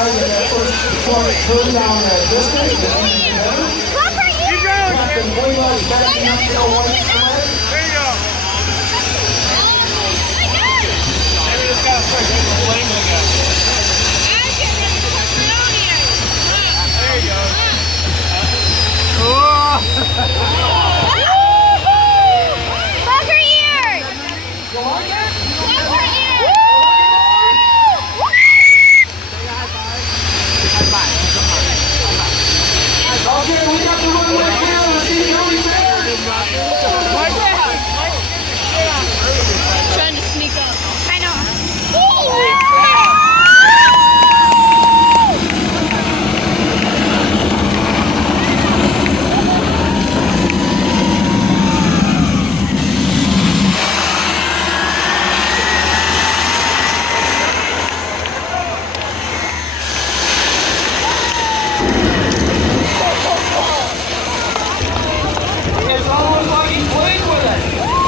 guys in that first turn down that distance. Captain Boyle's backing up to the one side. There you go. Maybe this guy's like blaming the guy. There you go. Bugger ears! Bugger ears! Okay, we got the runway clear. Let's see how we fare. Trying to sneak up. I know. It's almost like he played with it.